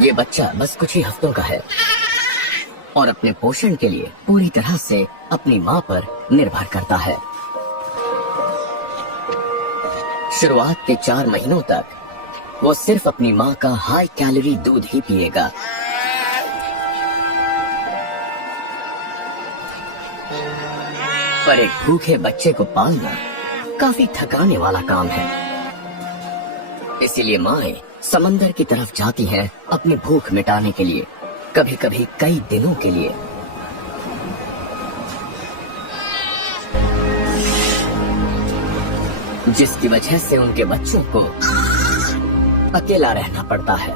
ये बच्चा बस कुछ ही हफ्तों का है और अपने पोषण के लिए पूरी तरह से अपनी माँ पर निर्भर करता है। शुरुआत के 4 महीनों तक वो सिर्फ अपनी माँ का हाई कैलोरी दूध ही पिएगा। पर एक भूखे बच्चे को पालना काफी थकाने वाला काम है। इसीलिए माएं समंदर की तरफ जाती हैं अपनी भूख मिटाने के लिए, कभी कभी कई दिनों के लिए। जिसकी वजह से उनके बच्चों को अकेला रहना पड़ता है।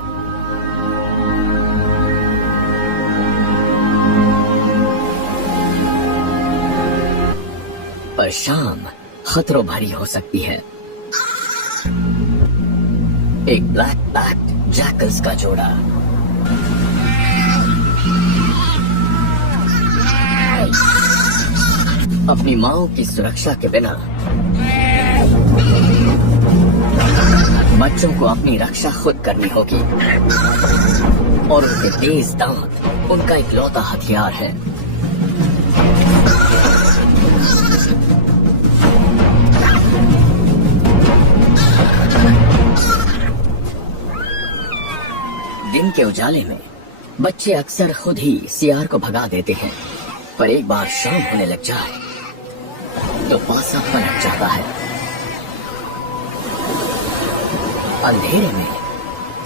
पर शाम खतरों भरी हो सकती है। एक ब्लैक बैक्ड जैकल्स का जोड़ा अपनी माओ की सुरक्षा के बिना बच्चों को अपनी रक्षा खुद करनी होगी और उनके तेज दांत उनका इकलौता हथियार है। दिन के उजाले में बच्चे अक्सर खुद ही सियार को भगा देते हैं, पर एक बार शाम होने लग जाए तो पासा पलट जाता है। अंधेरे में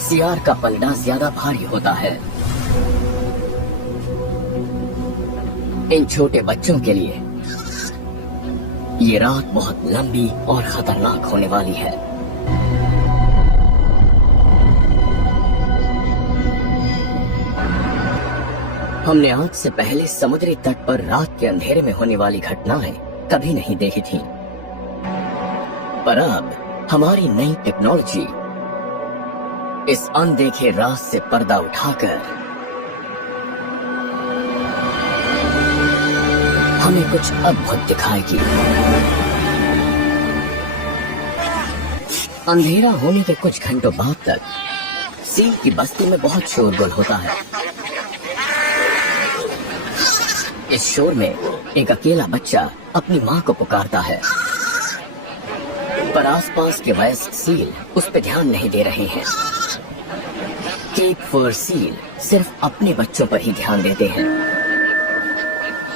सियार का पलड़ा ज्यादा भारी होता है। इन छोटे बच्चों के लिए ये रात बहुत लंबी और खतरनाक होने वाली है। हमने आज से पहले समुद्री तट पर रात के अंधेरे में होने वाली घटनाएं कभी नहीं देखी थी, पर अब हमारी नई टेक्नोलॉजी इस अनदेखे राज से पर्दा उठाकर हमें कुछ अद्भुत दिखाएगी। अंधेरा होने के कुछ घंटों बाद तक सील की बस्ती में बहुत शोरगुल होता है। इस शोर में एक अकेला बच्चा अपनी माँ को पुकारता है, पर आसपास के वयस्क सील उस पर ध्यान नहीं दे रहे हैं। केप फर सील सिर्फ अपने बच्चों पर ही ध्यान देते हैं।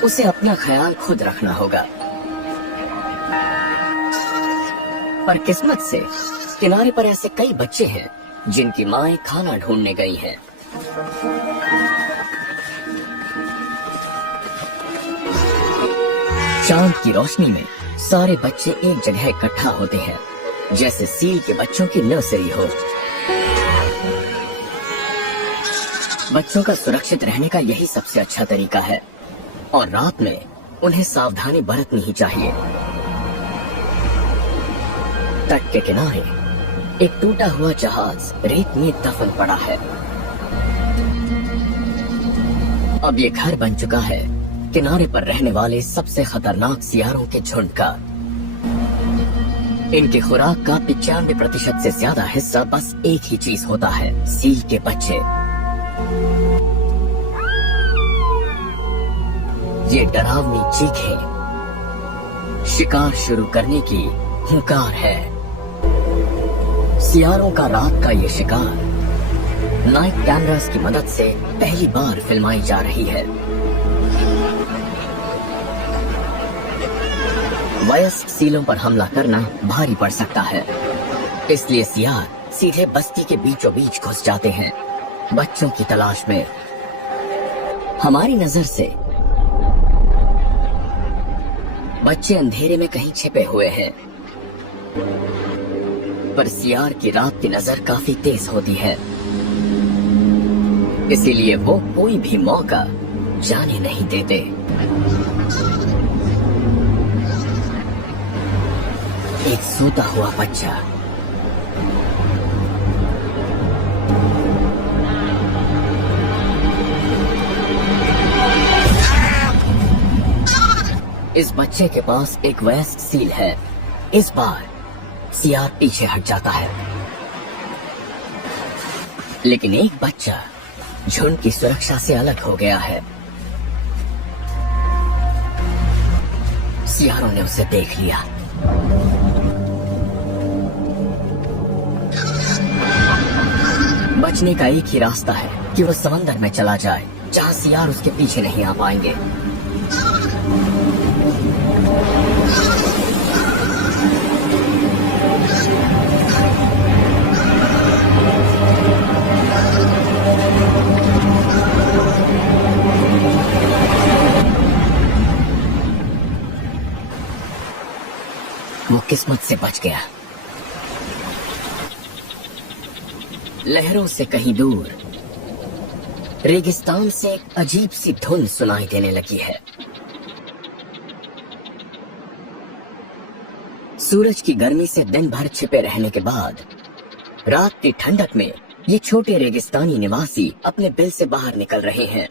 उसे अपना ख्याल खुद रखना होगा। पर किस्मत से किनारे पर ऐसे कई बच्चे हैं जिनकी माएं खाना ढूंढने गई हैं। चांद की रोशनी में सारे बच्चे एक जगह इकट्ठा होते हैं, जैसे सील के बच्चों की नर्सरी हो। बच्चों का सुरक्षित रहने का यही सबसे अच्छा तरीका है और रात में उन्हें सावधानी बरतनी ही चाहिए। तट के किनारे एक टूटा हुआ जहाज रेत में दफन पड़ा है। अब ये घर बन चुका है किनारे पर रहने वाले सबसे खतरनाक सियारों के झुंड का। इनकी खुराक का 95% से ज्यादा हिस्सा बस एक ही चीज होता है, सील के बच्चे। ये डरावनी चीखें शिकार शुरू करने की हुंकार है। सियारों का रात का ये शिकार नाइट कैमरास की मदद से पहली बार फिल्माई जा रही है। वयस्क सीलों पर हमला करना भारी पड़ सकता है, इसलिए सियार सीधे बस्ती के बीचों बीच घुस जाते हैं बच्चों की तलाश में। हमारी नजर से बच्चे अंधेरे में कहीं छिपे हुए हैं, पर सियार की रात की नजर काफी तेज होती है, इसीलिए वो कोई भी मौका जाने नहीं देते। एक सोता हुआ बच्चा इस बच्चे के पास एक वयस्क सील है। इस बार सियार पीछे हट जाता है। लेकिन एक बच्चा झुंड की सुरक्षा से अलग हो गया है। सियारों ने उसे देख लिया। बचने का एक ही रास्ता है कि वो समंदर में चला जाए, जहां सियार उसके पीछे नहीं आ पाएंगे। वो किस्मत से बच गया। लहरों से कहीं दूर रेगिस्तान से एक अजीब सी धुन सुनाई देने लगी है। सूरज की गर्मी से दिन भर छिपे रहने के बाद रात की ठंडक में ये छोटे रेगिस्तानी निवासी अपने बिल से बाहर निकल रहे हैं।